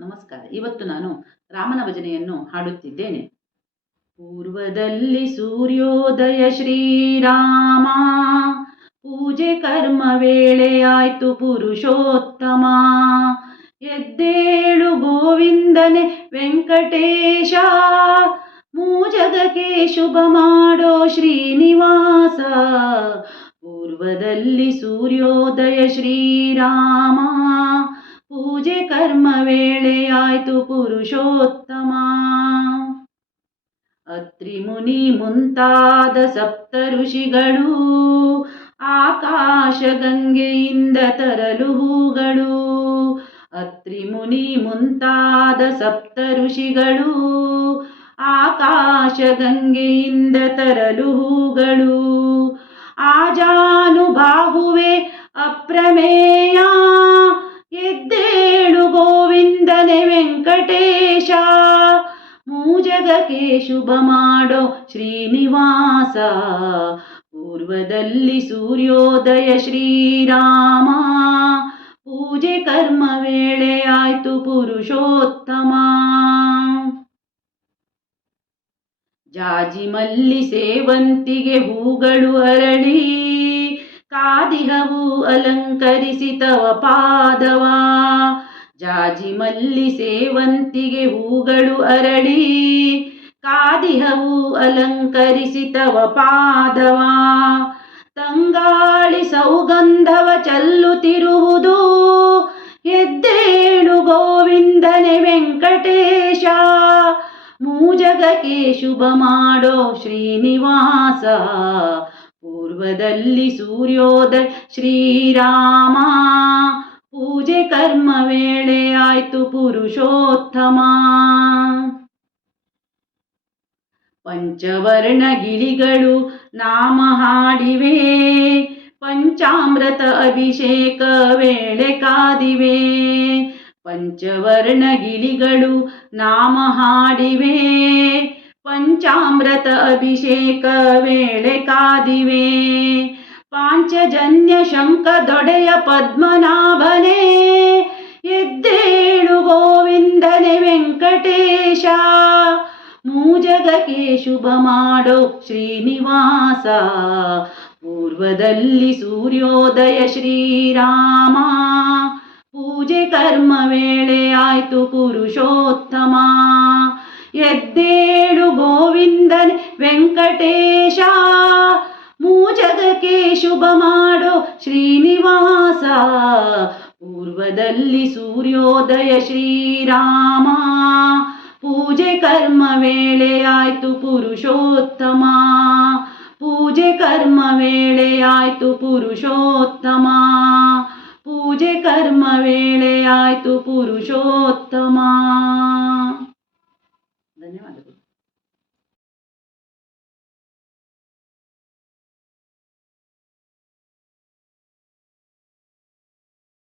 ನಮಸ್ಕಾರ. ಇವತ್ತು ನಾನು ರಾಮನ ಭಜನೆಯನ್ನು ಹಾಡುತ್ತಿದ್ದೇನೆ. ಪೂರ್ವದಲ್ಲಿ ಸೂರ್ಯೋದಯ ಶ್ರೀರಾಮ, ಪೂಜೆ ಕರ್ಮ ವೇಳೆಯಾಯ್ತು ಪುರುಷೋತ್ತಮ. ಎದ್ದೇಳು ಗೋವಿಂದನೆ ವೆಂಕಟೇಶ, ಮೂಜಗಕ್ಕೆ ಶುಭ ಮಾಡೋ ಶ್ರೀನಿವಾಸ. ಪೂರ್ವದಲ್ಲಿ ಸೂರ್ಯೋದಯ ಶ್ರೀರಾಮ, ಪೂಜೆ ಕರ್ಮ ವೇಳೆಯಾಯ್ತು ಪುರುಷೋತ್ತಮ. ಅತ್ರಿ ಮುನಿ ಮುಂತಾದ ಸಪ್ತ ಋಷಿಗಳು, ಆಕಾಶ ಗಂಗೆಯಿಂದ ತರಲು ಹೂಗಳು. ಅತ್ರಿ ಮುನಿ ಮುಂತಾದ ಸಪ್ತ ಋಷಿಗಳು, ಆಕಾಶ ಗಂಗೆಯಿಂದ ತರಲು ಹೂಗಳು. ಆಜಾನುಬಾಹುವೆ ಅಪ್ರಮೇಯ, ಎದ್ದೇಳು ಗೋವಿಂದನೆ ವೆಂಕಟೇಶ. ಮೂಜಗಕ್ಕೆ ಶುಭ ಮಾಡೋ ಶ್ರೀನಿವಾಸ. ಪೂರ್ವದಲ್ಲಿ ಸೂರ್ಯೋದಯ ಶ್ರೀರಾಮ, ಪೂಜೆ ಕರ್ಮ ವೇಳೆಯಾಯ್ತು ಪುರುಷೋತ್ತಮ. ಜಾಜಿ ಮಲ್ಲಿ ಸೇವಂತಿಗೆ ಹೂಗಳು ಅರಳಿ, ಕಾದಿಹವು ಅಲಂಕರಿಸಿ ತವ ಪಾದವ. ಜಾಜಿ ಮಲ್ಲಿ ಸೇವಂತಿಗೆ ಹೂಗಳು ಅರಳಿ, ಕಾದಿಹವು ಅಲಂಕರಿಸಿ ತವ ಪಾದವ. ತಂಗಾಳಿ ಸೌಗಂಧವ ಚೆಲ್ಲುತ್ತಿರುವುದು, ಎದ್ದೇಳು ಗೋವಿಂದನೆ ವೆಂಕಟೇಶ. ಮೂಜಗಕ್ಕೆ ಶುಭ ಮಾಡೋ ಶ್ರೀನಿವಾಸ. ಪೂರ್ವದಲ್ಲಿ ಸೂರ್ಯೋದಯ ಶ್ರೀರಾಮ, ಪೂಜೆ ಕರ್ಮ ವೇಳೆಯಾಯ್ತು ಪುರುಷೋತ್ತಮ. ಪಂಚವರ್ಣ ಗಿಳಿಗಳು ನಾಮ ಹಾಡಿವೆ, ಪಂಚಾಮೃತ ಅಭಿಷೇಕ ವೇಳೆ ಕಾದಿವೆ. ಪಂಚವರ್ಣ ಗಿಳಿಗಳು ನಾಮ ಹಾಡಿವೆ, ಪಂಚಾಮೃತ ಅಭಿಷೇಕ ವೇಳೆ ಕಾದಿವೆ. ಪಾಂಚಜನ್ಯ ಶಂಖ ದೊಡೆಯ ಪದ್ಮನಾಭನೇ, ಎದ್ದೇಳು ಗೋವಿಂದನೆ ವೆಂಕಟೇಶ. ಮೂಜಗಕ್ಕೆ ಶುಭ ಮಾಡೋ ಶ್ರೀನಿವಾಸ. ಪೂರ್ವದಲ್ಲಿ ಸೂರ್ಯೋದಯ ಶ್ರೀರಾಮ, ಪೂಜೆ ಕರ್ಮ ವೇಳೆಯಾಯ್ತು ಪುರುಷೋತ್ತಮ. ಎದ್ದೇಳು ಗೋವಿಂದನೆ ವೆಂಕಟೇಶ, ಮೂಜಗಕ್ಕೆ ಶುಭ ಮಾಡೋ ಶ್ರೀನಿವಾಸ. ಪೂರ್ವದಲ್ಲಿ ಸೂರ್ಯೋದಯ ಶ್ರೀರಾಮ, ಪೂಜೆ ಕರ್ಮ ವೇಳೆಯಾಯ್ತು ಪುರುಷೋತ್ತಮ. ಪೂಜೆ ಕರ್ಮ ವೇಳೆಯಾಯ್ತು ಪುರುಷೋತ್ತಮ. ಪೂಜೆ ಕರ್ಮ ವೇಳೆಯಾಯ್ತು ಪುರುಷೋತ್ತಮ.